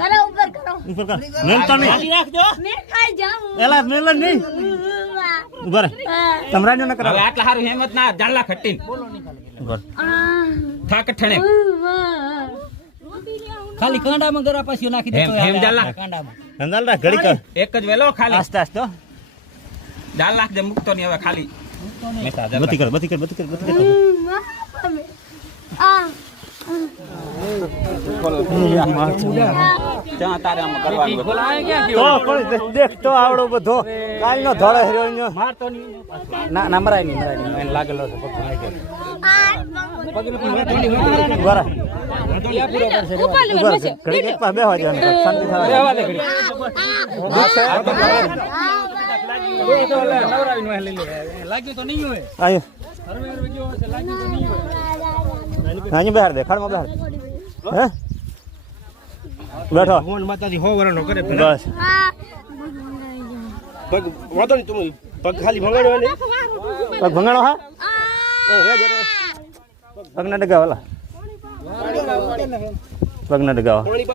કરો ઉપર કરો ઉપર કર મેલ તો નહીં રાખજો મેં ખાઈ જાઉં એલા મેલ જ નહીં ઉભા રે તમરાજો ન કરાવ હવે આટલા હારું હેમત ના જાલા ખટ્ટીન ઉભા થાક ઠણે ખાલી કાંડામાં ગરા પાછું નાખી દેતો હેમ જાલા કાંડામાં હંગાલ રા ઘડી કર એક જ વેલો ખાલી આસ્તે આસ્તે જાલા જે મુકતો નહીં હવે ખાલી મેસા બતી કર બતી કર બતી કર બતી કર ત્યાં તારે આમ કરવાનું તો કોઈ દેખ તો આવડો બધો કાલનો ધોળો હેરો મારતો નહીં ના ના મરાય નહીં એને લાગેલો છે પગ બરા પૂરો કરશે ઉભા રે ઘડી એક પા બેહવા જવાનું શાંતિ થાય બેહવા દે ઘડી લાગ્યું તો નહીં હોય આયો હરવે હરવે જો છે લાગ્યું તો નહીં હોય અહીં બહાર દે ખાડમાં બહાર હે બેઠો ભગવાન માતાજી 100 વર્ષનો કરે બસ પગ વાતો નહીં તમે પગ ખાલી ભંગાડો ને પગ ભંગાણો હા પગ ના ડગાવાલા પગ ના ડગાવા